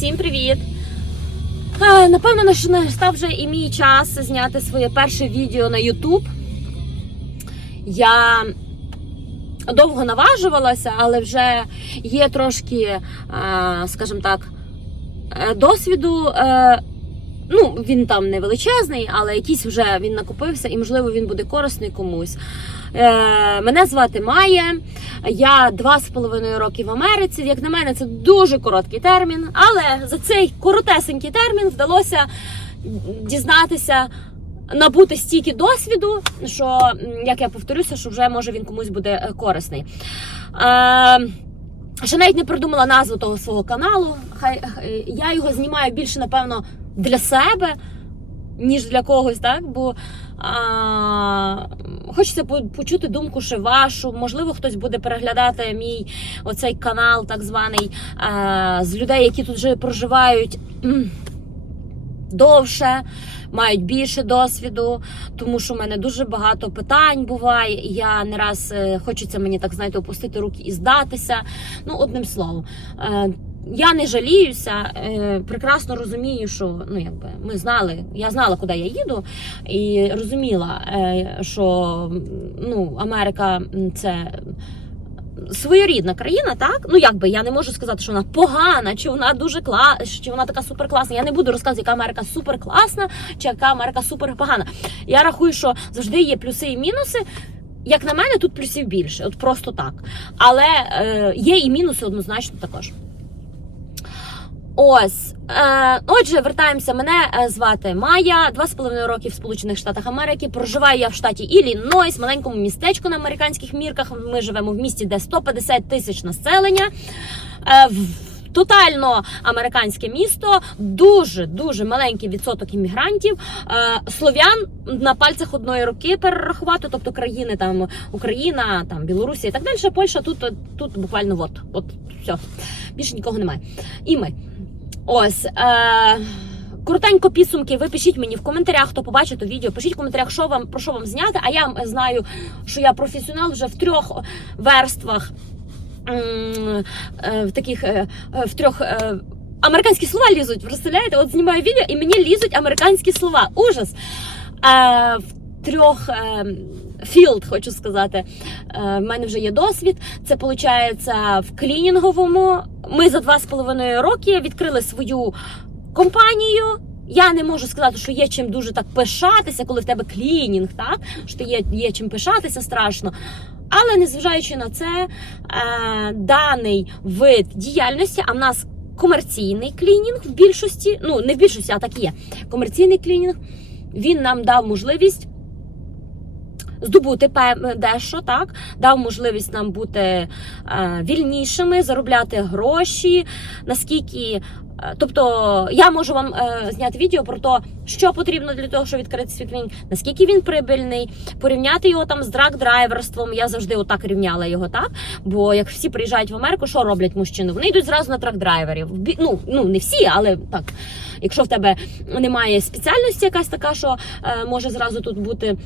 Всім привіт! Е, Напевно, наш- настав вже і мій час зняти своє перше відео на YouTube. Я довго наважувалася, але вже є трошки, е, скажімо так, е, досвіду. Ну, він там не величезний, але якийсь вже він накопився, і можливо він буде корисний комусь. Мене звати Майя. Я два з половиною роки в Америці. Як на мене, це дуже короткий термін, але за цей коротесенький термін вдалося дізнатися. Набути стільки досвіду, що як я повторюся, що вже може він комусь буде е, корисний. Е, ще навіть не придумала назву того свого каналу. Хай хай- я його знімаю більше, напевно, для себе, ніж для когось, так? Бо а, хочеться по- почути думку ще вашу. Можливо, хтось буде переглядати мій оцей канал, так званий, а, з людей, які тут вже проживають. Довше, мають більше досвіду, тому що в мене дуже багато питань буває. Я не раз е, хочеться мені так знаєте, опустити руки і здатися. Ну, одним словом, е, я не жаліюся, е, прекрасно розумію, що ну якби ми знали, я знала, куди я їду, і розуміла, е, що ну Америка це. Своєрідна країна, так ну якби я не можу сказати, що вона погана, чи вона дуже класна, чи вона така суперкласна. Я не буду розказувати, яка Америка суперкласна, чи яка Америка суперпогана. Я рахую, що завжди є плюси і мінуси. Як на мене, тут плюсів більше, от просто так. Але е, є і мінуси однозначно також. Ось. Е, отже, вертаємося. Мене е, звати Майя, два з половиною роки в Сполучених Штатах Америки. Проживаю я в штаті Іллінойс, маленькому містечку на американських мірках. Ми живемо в місті, де 150 тисяч населення. Е, Тотально американське місто, дуже дуже маленький відсоток іммігрантів. Е, слов'ян на пальцях одної руки перерахувати, тобто країни там Україна, там Білорусія і так далі. Польща тут, тут буквально от, от все. Більше нікого немає. І ми. Ось. Е, Коротенько підсумки. Ви пишіть мені в коментарях, хто побачить то відео. Пишіть в коментарях, що вам про що вам зняти. А я знаю, що я професіонал вже в трьох верствах. е, В таких е, е, в трьох. Американські слова лізуть, представляєте? От знімаю відео, і мені лізуть американські слова. Ужас. В трьох е, філд, хочу сказати. Е, в мене вже є досвід. Це виходить в клінінговому. Ми за два з половиною роки відкрили свою компанію. Я не можу сказати, що є чим дуже так пишатися, коли в тебе клінінг, так що є, є чим пишатися страшно. Але незважаючи на це, е, даний вид діяльності, а в нас комерційний клінінг в більшості, ну не в більшості, а так і є. Комерційний клінінг, він нам дав можливість здобути дещо, так дав можливість нам бути е, вільнішими, заробляти гроші. Наскільки, е, тобто, я можу вам е, зняти відео про те, що потрібно для того, щоб відкрити свій наскільки він прибильний, порівняти його там з драг-драйверством. Я завжди отак рівняла його, так. Бо як всі приїжджають в Америку, що роблять мужчини? Вони йдуть зразу на трак-драйверів. Ну, ну не всі, але так. Якщо в тебе немає спеціальності, якась така, що е, може зразу тут бути.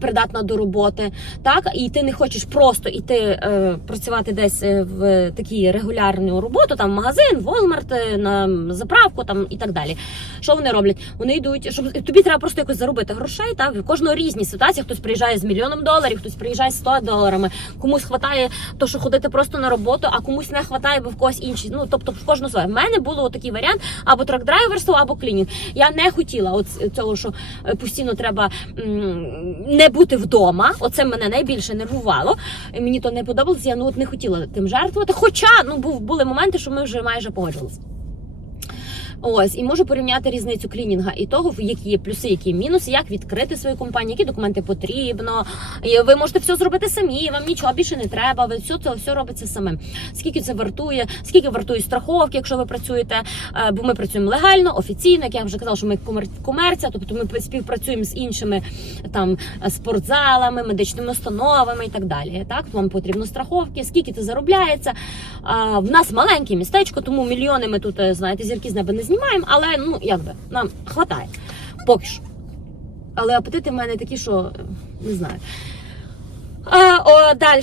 Придатна до роботи, так і ти не хочеш просто іти е, працювати десь е, в такій регулярну роботу, там магазин, Walmart, е, на заправку там і так далі. Що вони роблять? Вони йдуть, щоб тобі треба просто якось заробити грошей. Так в кожного різні ситуації. Хтось приїжджає з мільйоном доларів, хтось приїжджає з 100 доларами. Комусь хватає то, що ходити просто на роботу, а комусь не хватає, бо в когось інші. Ну тобто в кожного своє. В мене було такий варіант або трак-драйверство, або клінінг. Я не хотіла от цього, що е, постійно треба м, не бути вдома. Оце мене найбільше нервувало. Мені то не подобалося. Я ну от не хотіла тим жертвувати. Хоча ну був були моменти, що ми вже майже погоджувалися. Ось і можу порівняти різницю клінінга і того, які є плюси, які мінуси, як відкрити свою компанію, які документи потрібно. І ви можете все зробити самі, вам нічого більше не треба. Ви все це все робиться самим. Скільки це вартує, скільки вартує страховки, якщо ви працюєте? Е, Бо ми працюємо легально, офіційно, як я вже казала, що ми комер- комерція, тобто ми співпрацюємо з іншими там е, спортзалами, медичними установами і так далі. Так, вам потрібно страховки, скільки це заробляється. В нас маленьке містечко, тому мільйони ми тут, е, знаєте, зірки з неба не знімаємо, але ну якби нам хватає. Поки що. Але апетити в мене такі, що не знаю. А, о, далі.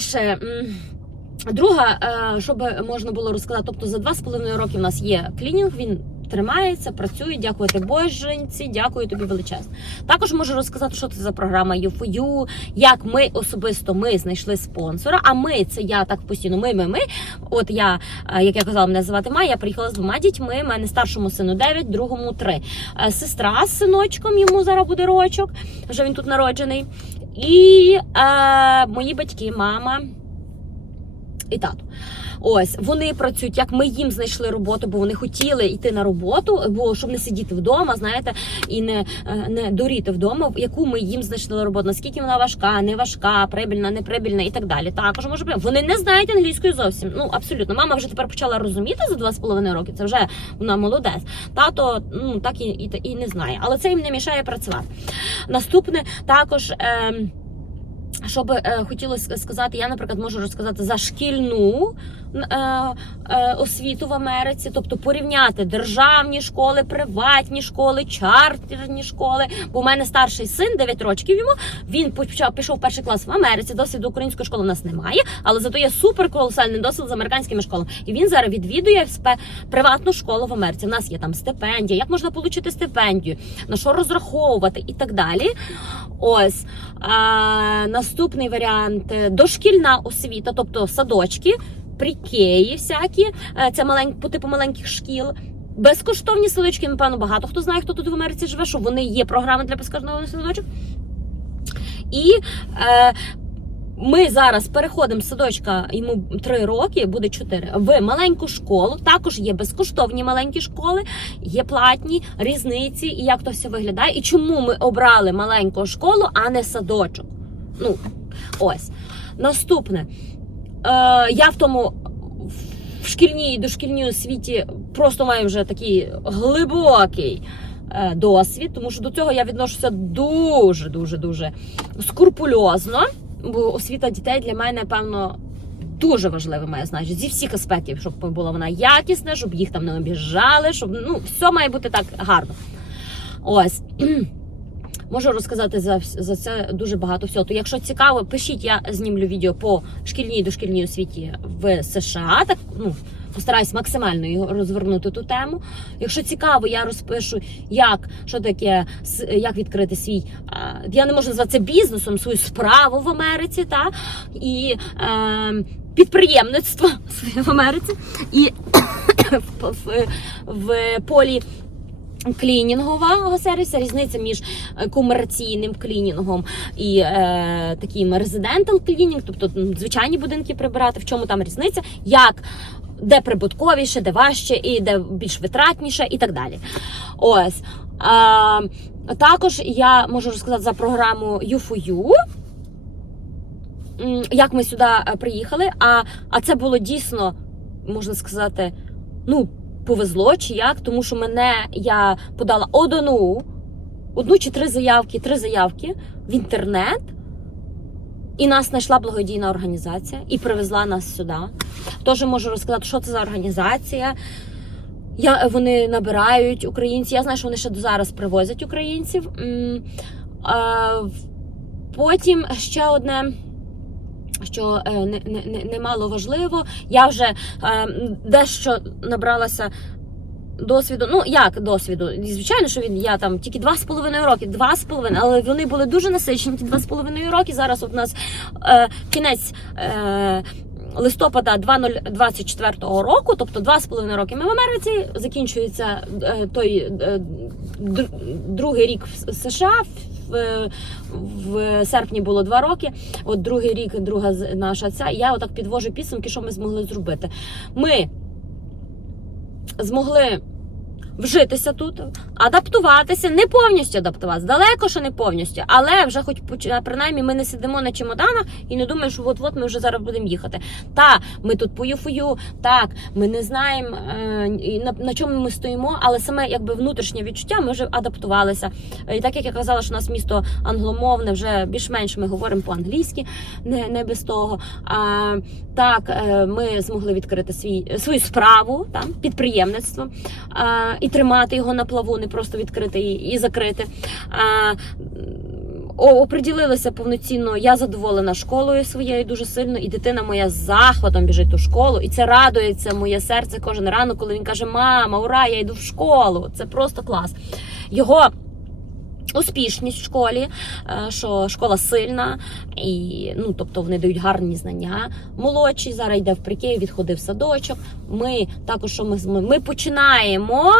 Друга, е, щоб можна було розказати, тобто за два з половиною роки в нас є клінінг, він тримається, працює. Дякувати Боженці, дякую тобі величезно. Також можу розказати, що це за програма U4U, як ми особисто ми знайшли спонсора. А ми це я так постійно. Ми, ми, ми. От я, е, як я казала, мене звати Майя, я приїхала з двома дітьми. У мене старшому сину 9, другому 3. Е, Сестра з синочком, йому зараз буде рочок, вже він тут народжений. І е, мої батьки, мама і тато. Ось вони працюють, як ми їм знайшли роботу, бо вони хотіли йти на роботу, бо щоб не сидіти вдома, знаєте, і не, е, не дуріти вдома, яку ми їм знайшли роботу, наскільки вона важка, не важка, прибільна, не прибільна і так далі. Також може бути. Вони не знають англійської зовсім. Ну абсолютно. Мама вже тепер почала розуміти за два з половиною роки. Це вже вона молодець. Тато ну так і, і, і не знає, але це їм не мішає працювати. Наступне також. Е, що би е, хотілося сказати, я, наприклад, можу розказати за шкільну е, е, освіту в Америці, тобто порівняти державні школи, приватні школи, чартерні школи. Бо у мене старший син, 9 років йому, він почав пішов перший клас в Америці. Досвіду української школи у нас немає, але зато є супер колосальний досвід з американськими школами. І він зараз відвідує приватну школу в Америці. У нас є там стипендія, як можна отримати стипендію, на що розраховувати і так далі. Ось а, наступний варіант е, дошкільна освіта, тобто садочки, прикеї всякі, е, це малень, по типу маленьких шкіл. Безкоштовні садочки, напевно, багато хто знає, хто тут в Америці живе, що вони є програми для безкоштовних садочок. І е, ми зараз переходимо з садочка, йому 3 роки, буде 4, в маленьку школу. Також є безкоштовні маленькі школи, є платні різниці, і як то все виглядає. І чому ми обрали маленьку школу, а не садочок? Ну, ось. Наступне. Е, я в тому в шкільній і дошкільній освіті просто маю вже такий глибокий е, досвід, тому що до цього я відношуся дуже, дуже, скрупульозно. Бо освіта дітей для мене, певно, дуже важливе має значення зі всіх аспектів, щоб була вона якісна, щоб їх там не обіжали, щоб ну все має бути так гарно. Ось. Можу розказати за, за це дуже багато всього. То якщо цікаво, пишіть, я знімлю відео по шкільній і дошкільній освіті в США. Так ну постараюсь максимально розвернути ту тему. Якщо цікаво, я розпишу, як що таке, як відкрити свій. Я не можу назвати це бізнесом, свою справу в Америці, та і е, підприємництво в Америці і в, в полі клінінгового сервісу, різниця між е, комерційним клінінгом і е, таким резидентал клінінг, тобто звичайні будинки прибирати, в чому там різниця, як де прибутковіше, де важче, і де більш витратніше, і так далі. Ось. А, також я можу розказати за програму U4U. Як ми сюди е, приїхали, а, а це було дійсно, можна сказати, ну, повезло чи як, тому що мене я подала одну, одну чи три заявки, три заявки в інтернет, і нас знайшла благодійна організація і привезла нас сюди. Теж можу розказати, що це за організація. Я, вони набирають українців. Я знаю, що вони ще до зараз привозять українців. Потім ще одне. Що е, не, не, не- немало важливо, я вже е, дещо набралася досвіду. Ну як досвіду? Звичайно, що він я там тільки два з половиною роки, два з половиною, але вони були дуже насичені. Ті два з половиною роки. Зараз у нас е, кінець. Е, Листопада 2024 року, тобто два з половиною роки ми в Америці, закінчується е, той е, другий рік в США. В, серпні було два роки. От другий рік, друга наша ця. Я отак підвожу підсумки, що ми змогли зробити. Ми змогли вжитися тут, адаптуватися, не повністю адаптуватися, далеко що не повністю, але вже хоч принаймні ми не сидимо на чемоданах і не думаємо, що от-от ми вже зараз будемо їхати. Та ми тут по юфою, так ми не знаємо е, на, на чому ми стоїмо, але саме якби внутрішнє відчуття ми вже адаптувалися. І так як я казала, що у нас місто англомовне, вже більш-менш ми говоримо по-англійськи, не, не без того. А, так, е, ми змогли відкрити свій свою справу, там підприємництво а, і тримати його на плаву, не просто відкрити і, закрити. А, м, о- оприділилися повноцінно. Я задоволена школою своєю дуже сильно, і дитина моя з захватом біжить у школу. І це радується моє серце кожен ранок, коли він каже: Мама, ура, я йду в школу. Це просто клас. Його успішність в школі, е, що школа сильна, і ну тобто вони дають гарні знання. Молодший зараз йде в прикей, відходив садочок. Ми також що ми, ми починаємо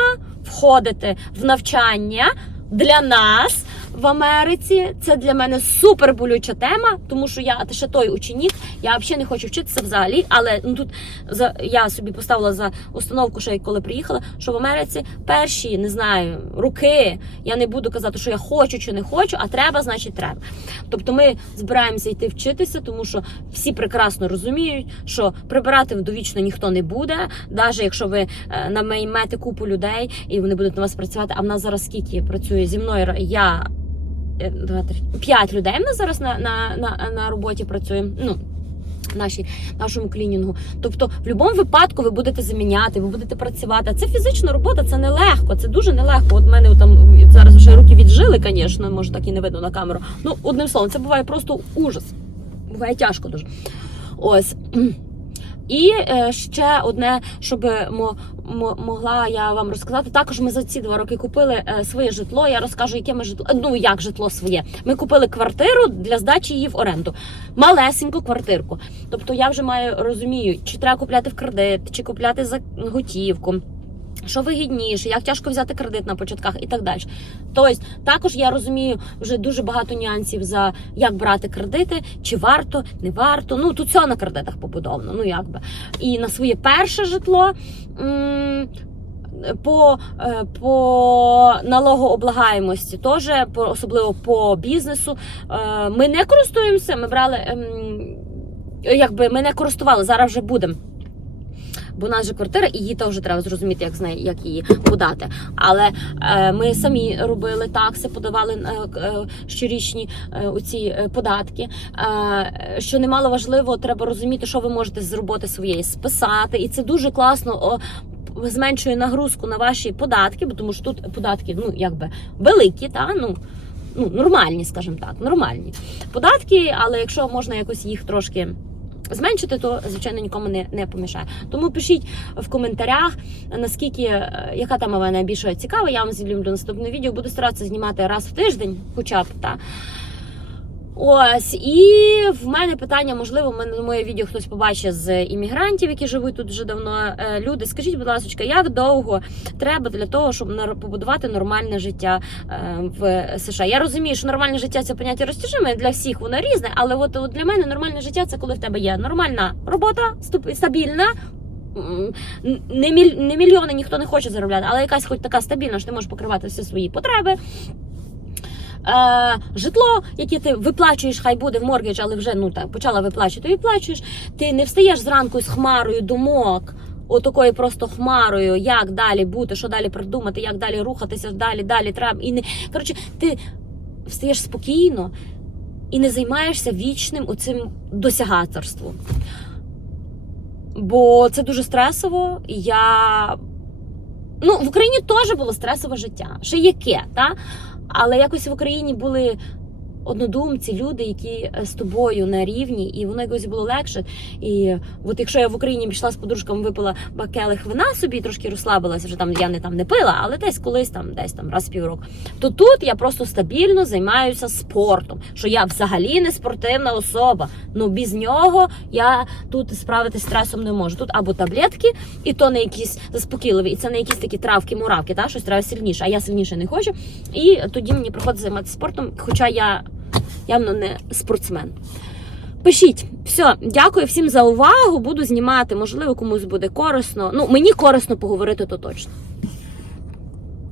входити в навчання для нас. В Америці це для мене супер болюча тема, тому що я ще той ученик, я взагалі не хочу вчитися взагалі. Але ну тут за я собі поставила за установку, ще й коли приїхала, що в Америці перші не знаю роки я не буду казати, що я хочу чи не хочу, а треба, значить треба. Тобто ми збираємося йти вчитися, тому що всі прекрасно розуміють, що прибирати довічно ніхто не буде, навіть якщо ви е, наймете купу людей і вони будуть на вас працювати. А в нас зараз скільки працює зі мною я. Е, два, три, П'ять людей нас зараз на, на, на, на роботі працює. Ну, наші, нашому клінінгу. Тобто, в будь-якому випадку ви будете заміняти, ви будете працювати. Це фізична робота, це нелегко, це дуже нелегко. От мене там зараз вже руки віджили, звісно, може так і не видно на камеру. Ну, одним словом, це буває просто ужас. Буває тяжко дуже. Ось. І е, ще одне, щоб мо, мо- могла я вам розказати. Також ми за ці два роки купили е, своє житло. Я розкажу, яке ми житло. Ну як житло своє. Ми купили квартиру для здачі її в оренду. Малесеньку квартирку. Тобто я вже маю розумію, чи треба купляти в кредит, чи купляти за готівку. Що вигідніше, як тяжко взяти кредит на початках і так далі. Тобто, також я розумію вже дуже багато нюансів за як брати кредити, чи варто, не варто. Ну тут все на кредитах побудовано. Ну як би. І на своє перше житло. По, е, по налогооблагаємості, теж по особливо по бізнесу. е, Ми не користуємося. Ми брали, ем, якби ми не користували, зараз вже будемо. Бо же квартира, і її теж треба зрозуміти, як з неї, як її подати. Але е, ми самі робили такси, подавали е, е, щорічні е, оці е, податки. Е, що немало важливо, треба розуміти, що ви можете з роботи своєї списати, і це дуже класно. Зменшує нагрузку на ваші податки, бо тому що тут податки ну якби великі, та ну ну нормальні, скажімо так, нормальні податки, але якщо можна якось їх трошки зменшити, то звичайно нікому не, не помішає. Тому пишіть в коментарях, наскільки е, яка тема мене найбільше цікава. Я вам зроблю наступне відео. Буду старатися знімати раз в тиждень, хоча б та. Ось, і в мене питання, можливо, моє відео хтось побачить з іммігрантів, які живуть тут вже давно. Е, Люди, скажіть, будь ласка, як довго треба для того, щоб побудувати нормальне життя е, в США? Я розумію, що нормальне життя це поняття розтяжиме, для всіх воно різне, але от, от для мене нормальне життя це коли в тебе є нормальна робота, стабільна. Не мільйони ніхто не хоче заробляти, але якась хоч така стабільна, що ти можеш покривати всі свої потреби. Е, житло, яке ти виплачуєш, хай буде в моргідж, але вже ну так почала виплачувати, виплачуєш. Ти не встаєш зранку з хмарою думок, отакою просто хмарою, як далі бути, що далі придумати, як далі рухатися, далі, далі треба. І не коротше, ти встаєш спокійно і не займаєшся вічним оцим досягаторством. Бо це дуже стресово, я. Ну, в Україні теж було стресове життя. Ще яке, та? Але якось в Україні були однодумці, люди, які е, з тобою на рівні, і воно якось було легше. І от якщо я в Україні пішла з подружками, випила бакелих вина собі, трошки розслабилася, вже там я не там не пила, але десь колись там, десь там раз півроку. То тут я просто стабільно займаюся спортом, що я взагалі не спортивна особа. Ну без нього я тут справитися з стресом не можу. Тут або таблетки, і то не якісь заспокійливі, і це не якісь такі травки, муравки, та щось треба сильніше, а я сильніше не хочу. І тоді мені приходить займатися спортом, хоча я явно не спортсмен. Пишіть, все, дякую всім за увагу. Буду знімати. Можливо, комусь буде корисно. Ну, мені корисно поговорити, то точно.